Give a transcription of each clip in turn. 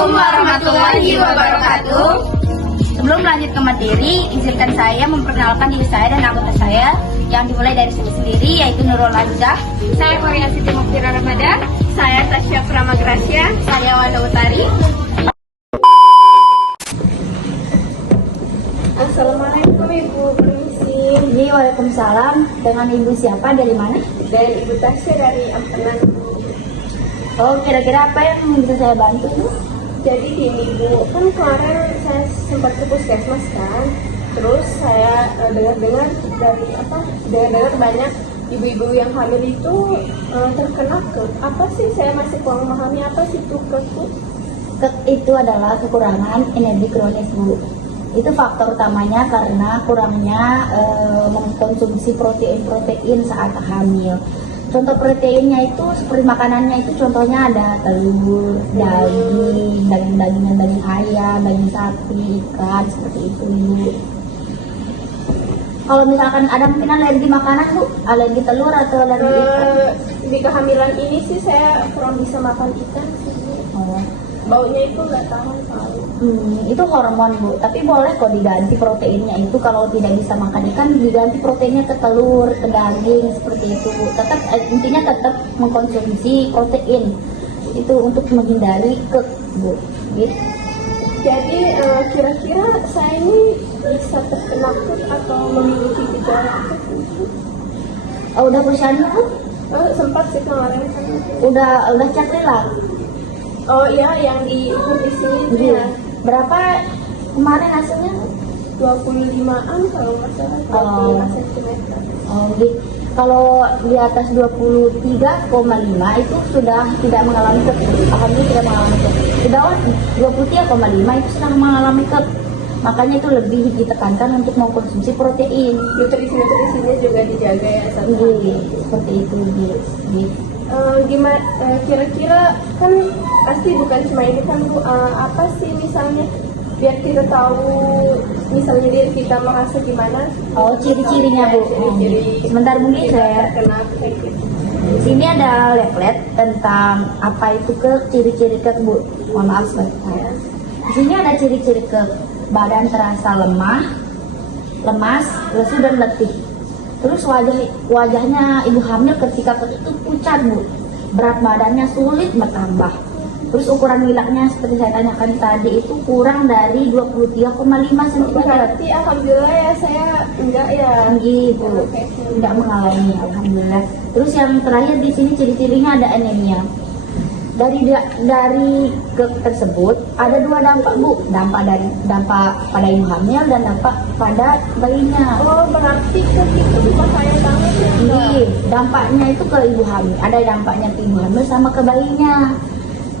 Assalamualaikum warahmatullahi wabarakatuh. Sebelum lanjut ke materi, izinkan saya memperkenalkan diri saya dan anggota saya yang dimulai dari saya sendiri, yaitu Nurul Azza. Saya Maria Siti Muftira Ramadan. Saya Tasya Pramagrasya. Saya Wanda Utari. Assalamualaikum Ibu, permisi. Waalaikumsalam. Dengan Ibu siapa, dari mana? Dan Ibu Tasya dari Ampenan. Oh, kira-kira apa yang bisa saya bantu, Bu? Jadi gini Bu, kan kemarin saya sempat ke puskesmas kan. Terus saya dengar-dengar dengar banyak ibu-ibu yang hamil itu terkena GERD. Apa sih, saya masih kurang memahami apa sih itu GERD, Bu? GERD itu adalah kekurangan energi kronis, Bu. Itu faktor utamanya karena kurangnya mengkonsumsi protein saat hamil. Contoh proteinnya itu seperti makanannya itu contohnya ada telur, daging-dagingan, daging ayam, daging sapi, ikan, seperti itu, Bu. Kalau misalkan ada mungkin alergi makanan, Bu, alergi telur atau alergi ikan? Di kehamilan ini sih saya kurang bisa makan ikan sih, Bu. Oh. Baunya itu nggak tahan tahu. Itu hormon, Bu, tapi boleh kok diganti proteinnya itu. Kalau tidak bisa makan ikan, diganti proteinnya ke telur, ke daging, seperti itu, Bu. Intinya tetap mengkonsumsi protein itu untuk menghindari GERD, Bu, gitu. Jadi kira-kira saya ini bisa terkena GERD atau memiliki gejala GERD? Udah posyandu, Bu? Sempat sih kemarin. Udah cek lah. Oh iya, yang di sini itu ya. Berapa kemarin hasilnya? 25-an kalau nggak salah, 25 cm. Gitu. Kalau di atas 23,5 itu sudah tidak mengalami GERD. Alhamdulillah tidak mengalami GERD. Di bawah 23,5 itu sudah mengalami GERD. Makanya itu lebih ditekankan untuk mengkonsumsi protein. Nutrisinya juga dijaga ya, seperti itu, Bu. Gimana kira-kira, kan pasti bukan cuma ini kan, Bu, apa sih misalnya biar kita tahu misalnya diri kita merasa gimana? Ciri-cirinya, Bu. Ciri-ciri Sebentar mungkin saya. Kenapa kayak gitu? Sini ada leaflet tentang apa itu GERD, ciri-ciri GERD, Bu. Mohon maaf sebentar. Di sini ada ciri-ciri GERD. Badan terasa lemah, lemas, lesu dan letih. Terus wajahnya ibu hamil ketika GERD itu pucat, Bu. Berat badannya sulit bertambah. Terus ukuran wilaknya seperti saya tanyakan tadi itu kurang dari 23,5 cm. Berarti alhamdulillah ya saya enggak ya. Bu. Tidak mengalami, alhamdulillah. Terus yang terakhir di sini ciri-cirinya ada anemia. Dari GERD tersebut ada dua dampak, Bu. Dampak pada ibu hamil dan dampak pada bayinya. Oh, berarti itu bukan saya banget ya. Dampaknya itu ke ibu hamil. Ada dampaknya ke ibu hamil sama ke bayinya.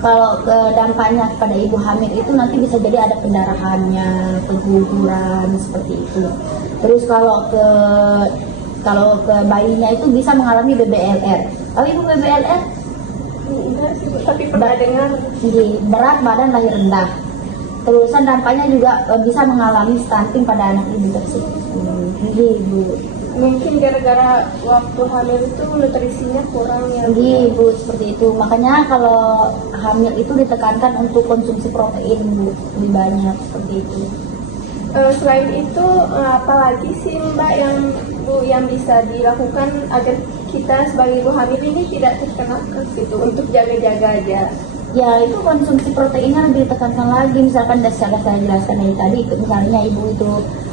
Kalau ke dampaknya pada ibu hamil itu nanti bisa jadi ada pendarahannya, keguguran, seperti itu. Terus kalau ke bayinya itu bisa mengalami BBLR. Tahu Ibu BBLR? Enggak sih, tapi pernah dengar. Berat badan lahir rendah. Terusan dampaknya juga bisa mengalami stunting pada anak ibu tersebut. Bu. Mungkin gara-gara waktu hamil itu nutrisinya kurang ya. Bu, seperti itu. Makanya kalau hamil itu ditekankan untuk konsumsi protein, Bu, lebih banyak, seperti itu. Selain itu apalagi sih Mbak yang bisa dilakukan agar kita sebagai ibu hamil ini tidak terkena GERD gitu, untuk jaga-jaga aja? Ya, itu konsumsi proteinnya lebih ditekankan lagi. Misalkan sudah saya jelaskan dari tadi, misalnya ibu itu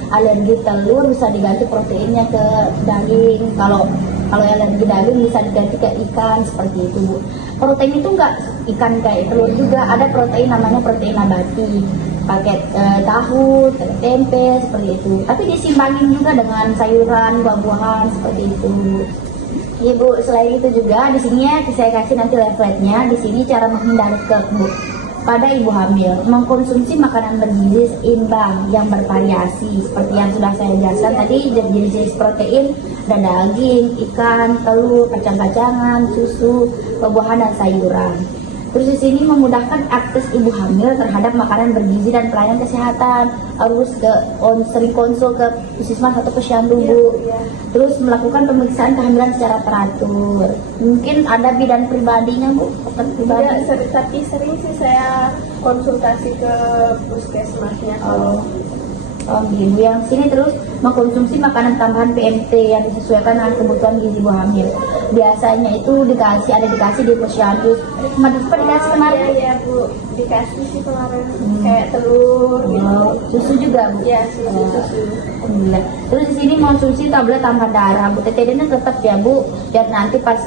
alergi telur, bisa diganti proteinnya ke daging. Kalau alergi daging bisa diganti ke ikan, seperti itu, Bu. Protein itu enggak ikan kayak telur juga, ada protein namanya protein nabati, pakai tahu, tempe, seperti itu. Tapi disimbangin juga dengan sayuran, buah-buahan, seperti itu. Ibu, selain itu juga di sini ya saya kasih nanti leafletnya. Di sini cara menghindari GERD, Bu. Pada ibu hamil, mengkonsumsi makanan bergizi seimbang yang bervariasi seperti yang sudah saya jelaskan tadi, jenis protein dan daging, ikan, telur, kacang-kacangan, susu, buah-buahan dan sayuran. Terus di sini memudahkan akses ibu hamil terhadap makanan bergizi dan pelayanan kesehatan. Harus sering konsul ke puskesmas atau posyandu Bu. Terus melakukan pemeriksaan kehamilan secara teratur. Mungkin ada bidan pribadinya Bu, dokter pribadi. Tapi sering sih saya konsultasi ke puskesmasnya. Oh gitu. Yang sini terus mengkonsumsi makanan tambahan PMT yang disesuaikan dengan kebutuhan gizi ibu hamil. Biasanya itu dikasih di posyandu. Kemarin dikasih kemarin. Iya Bu, dikasih sih kemarin. Kayak telur gitu. Susu juga Bu. Iya, susu. Alhamdulillah. Terus di sini konsumsi tablet tambahan darah Bu. TTD-nya tetap ya Bu, biar nanti pas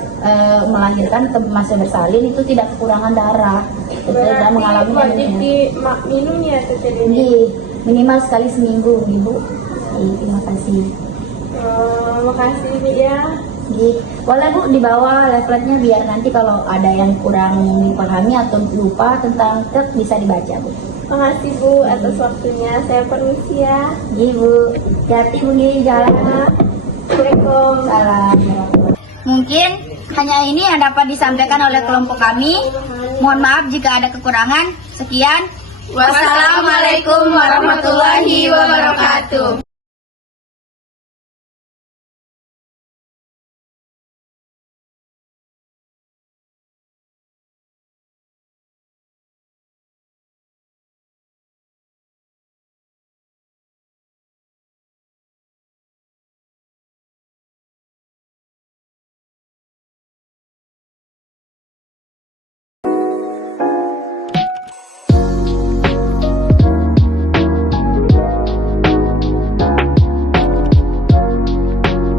melahirkan atau masa bersalin itu tidak kekurangan darah. Tidak mengalami wajib diminum ya TTD-nya. Minimal sekali seminggu Ibu. Terima kasih. Makasih Bu ya. Boleh Bu dibawa leafletnya biar nanti kalau ada yang kurang dipahami atau lupa tentang TET bisa dibaca Bu. Makasih Bu atas waktunya. Saya permisi ya. Bu, hati Bu di jalan. Assalamualaikum. Salam. Mungkin hanya ini yang dapat disampaikan oleh kelompok kami. Mohon maaf jika ada kekurangan. Sekian. Wassalamualaikum warahmatullahi wabarakatuh.